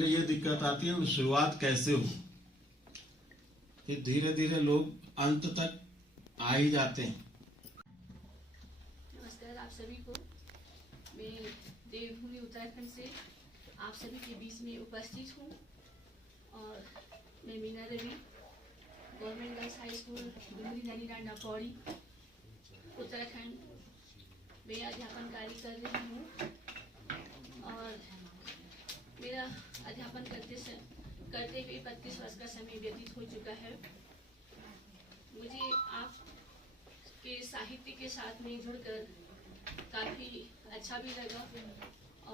पहले ये दिक्कत आती है शुरुआत कैसे हो, फिर धीरे धीरे लोग अंत तक आ ही जाते हैं। नमस्कार आप सभी को। मैं देवभूमि उत्तराखंड से आप सभी के बीच में उपस्थित हूँ और मैं Meena Ravi government girls high school Dumri Nainital Pauri Uttarakhand में अध्यापन कार्य कर रही हूँ और मेरा अध्यापन करते हुए 25 वर्ष का समय व्यतीत हो चुका है। मुझे आपके साहित्य के साथ में जुड़कर काफ़ी अच्छा भी लगा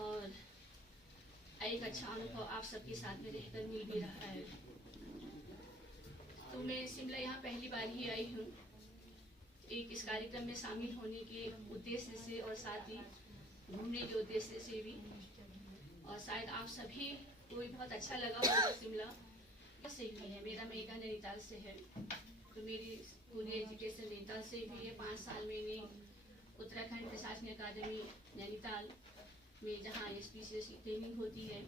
और एक अच्छा अनुभव आप सबके साथ में रहकर मिल भी रहा है। तो मैं शिमला यहाँ पहली बार ही आई हूँ एक इस कार्यक्रम में शामिल होने के उद्देश्य से और साथ ही घूमने के उद्देश्य से भी, और शायद आप सभी को भी बहुत अच्छा लगा होगा। शिमला से भी है, मेरा मेगा नैनीताल से है, तो मेरी पूरी एजुकेशन नैनीताल से भी है। 5 साल मैंने उत्तराखंड प्रशासनिक अकादमी नैनीताल में जहाँ SPCS की ट्रेनिंग होती है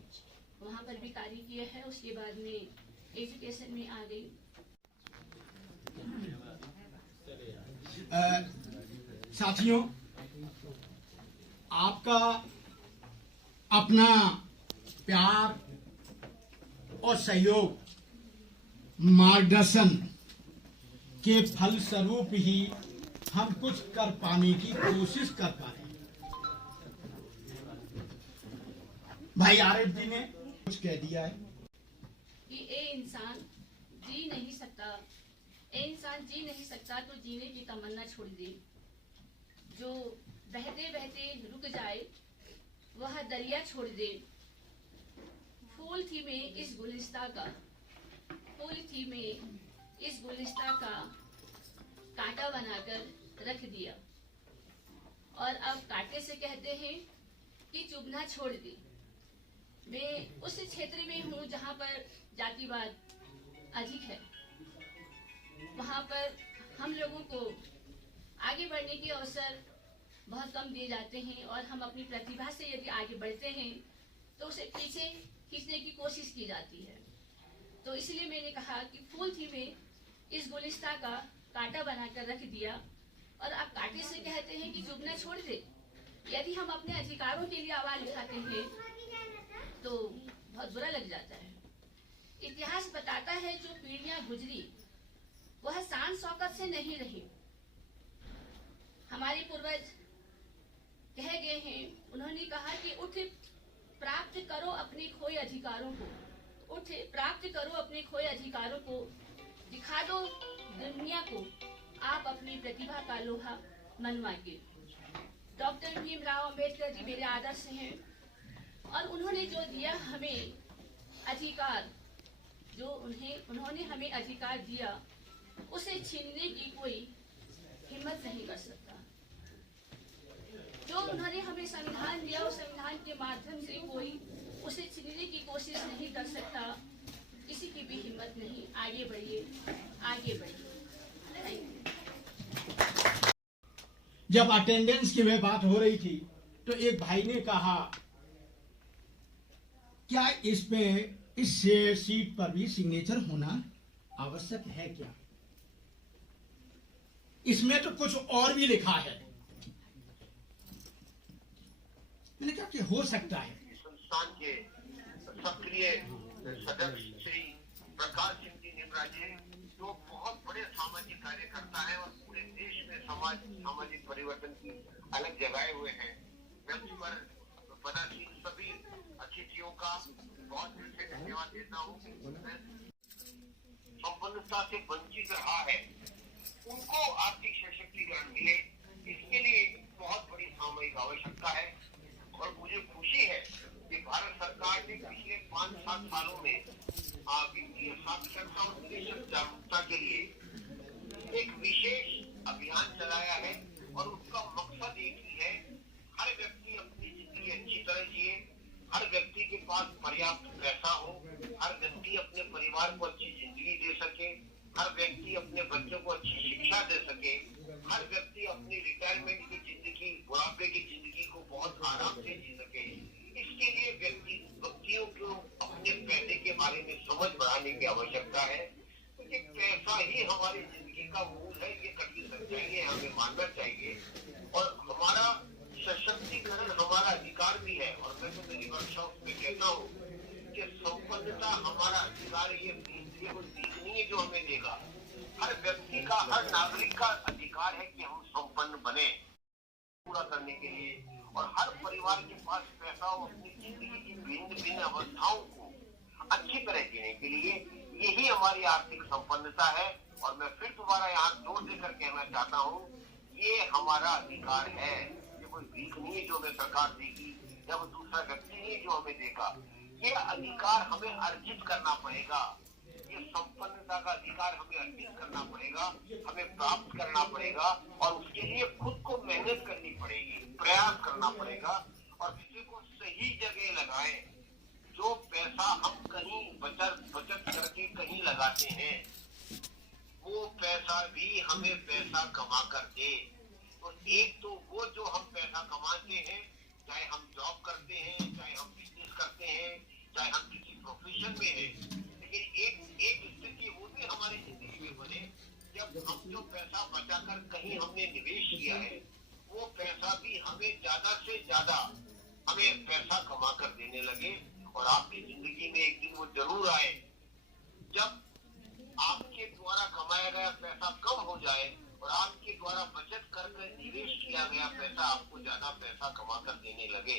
वहाँ पर भी कार्य किया है। उसके बाद में एजुकेशन में आ गई। साथियों, आपका अपना प्यार और सहयोग मार्गदर्शन के फलस्वरूप ही हम कुछ कर पाने की कोशिश कर पा रहे हैं। भाई आरिफ जी ने कुछ कह दिया है कि ए इंसान जी नहीं सकता तो जीने की तमन्ना छोड़ दे। जो बहते बहते रुक जाए वह दरिया छोड़ दे। फूल थी मैं इस गुलिस्ता का कांटा बनाकर रख दिया और अब कांटे से कहते हैं कि चुभना छोड़ दे। मैं उस क्षेत्र में हूँ जहाँ पर जातिवाद अधिक है। वहाँ पर हम लोगों को आगे बढ़ने के अवसर बहुत कम दिए जाते हैं और हम अपनी प्रतिभा से यदि आगे बढ़ते हैं तो उसे पीछे खींचने की कोशिश की जाती है। तो इसलिए मैंने कहा कि फूल थी मैं इस गुलिस्ता का कांटा बनाकर रख दिया और आप कांटे से कहते हैं कि चुभना छोड़ दे। यदि हम अपने अधिकारों के लिए आवाज उठाते हैं तो बहुत बुरा लग जाता है। इतिहास बताता है जो पीढ़ियां गुजरी वह शान शौकत से नहीं रही। हमारे पूर्वज कह गए हैं, उन्होंने कहा कि उठ प्राप्त करो अपने खोए अधिकारों को, दिखा दो दुनिया को आप अपनी प्रतिभा का लोहा मनवा के। डॉक्टर भीमराव अंबेडकर जी मेरे आदर्श हैं और उन्होंने जो दिया हमें अधिकार, जो उन्होंने हमें अधिकार दिया उसे छीनने की कोई हिम्मत नहीं कर सकता। जो उन्होंने हमें संविधान दिया उस संविधान के माध्यम से कोई उसे छीनने की कोशिश नहीं कर सकता। किसी की भी हिम्मत नहीं। आगे बढ़िए। जब अटेंडेंस की वह बात हो रही थी तो एक भाई ने कहा, क्या इस सीट पर भी सिग्नेचर होना आवश्यक है क्या? इसमें तो कुछ और भी लिखा है। मैंने कहा कि हो सकता है। संस्थान के सक्रिय सदस्य श्री प्रकाश सिंह जी निमराजे जो बहुत बड़े सामाजिक कार्य करता है और पूरे देश में सामाजिक परिवर्तन की अलग जगाए हुए हैं। मैं उस पर पदासीन सभी अतिथियों का बहुत दिल से धन्यवाद देता हूँ। संपन्नता से वंचित रहा है उनको आर्थिक सशक्तिकरण मिले, इसके लिए बहुत बड़ी सामूहिक आवश्यकता है। और मुझे खुशी है कि भारत सरकार ने पिछले 5-7 सालों में वित्तीय साक्षरता और निवेशक जागरूकता के लिए एक विशेष अभियान चलाया है और उसका मकसद एक ही है, हर व्यक्ति अपनी जिंदगी अच्छी तरह जिए, हर व्यक्ति के पास पर्याप्त पैसा हो, हर व्यक्ति अपने परिवार को अच्छी जिंदगी दे सके, हर व्यक्ति अपने बच्चों को अच्छी शिक्षा दे सके, हर व्यक्ति अपनी रिटायरमेंट की जिंदगी, बुढ़ापे की जिंदगी को बहुत आराम से जी सके। इसके लिए व्यक्तियों को अपने बारे में समझ बढ़ाने की आवश्यकता है, क्योंकि पैसा ही हमारी जिंदगी का मूल है। ये कड़ी सच्चाई है, हमें मानना चाहिए। और हमारा सशक्तिकरण हमारा अधिकार भी है। और मैं तो मेरी वर्कशॉप में कहता हूँ कि संपन्नता हमारा अधिकार, ये कोई चीज नहीं है जो हमें देगा। हर व्यक्ति का, हर नागरिक का अधिकार है कि हम संपन्न बने पूरा करने के लिए। और हर परिवार के पास पैसा हो अपनी जिंदगी की भिन्न भिन्न अवस्थाओं को अच्छी तरह जीने के लिए, यही हमारी आर्थिक संपन्नता है। और मैं फिर दोबारा यहाँ जोर देकर कहना चाहता हूँ, ये हमारा अधिकार है। ये कोई भीख नहीं है जो हमें सरकार देगी या वो दूसरा व्यक्ति नहीं है जो हमें देगा। ये अधिकार हमें अर्जित करना पड़ेगा। ये संपन्नता का अधिकार हमें अर्जित करना पड़ेगा, हमें प्राप्त करना पड़ेगा। और उसके लिए खुद को मेहनत करनी पड़ेगी, प्रयास करना पड़ेगा। और किसी को सही जगह लगाएं। जो पैसा हम कहीं बचत करके कहीं लगाते हैं, वो पैसा भी हमें पैसा कमा कर दे। तो एक तो वो जो हम पैसा कमाते हैं, चाहे हम जॉब करते हैं, चाहे हम बिजनेस करते हैं, चाहे हम किसी प्रोफेशन में हैं, लेकिन एक स्थिति वो भी हमारी जिंदगी में बने जब हम जो पैसा बचाकर कहीं हमने निवेश किया है, वो पैसा भी हमें ज्यादा से ज्यादा हमें पैसा कमा कर देने लगे। और आपकी जिंदगी में एक दिन वो जरूर आए जब आपके द्वारा कमाया गया पैसा कम हो जाए और आपके द्वारा बचत कर निवेश किया गया पैसा आपको ज्यादा पैसा कमा कर देने लगे।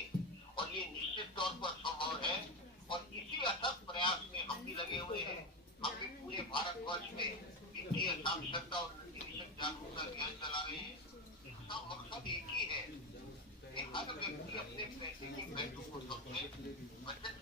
और ये निश्चित तौर पर संभव है। और इसी अथक प्रयास में हम भी लगे हुए हैं। हम भी पूरे भारतवर्ष में वित्तीय साक्षरता और निवेशक जागरूकता अभियान चला रहे हैं। इसका मकसद एक ही है कि हर व्यक्ति अपने पैसे के महत्व को समझे, बचत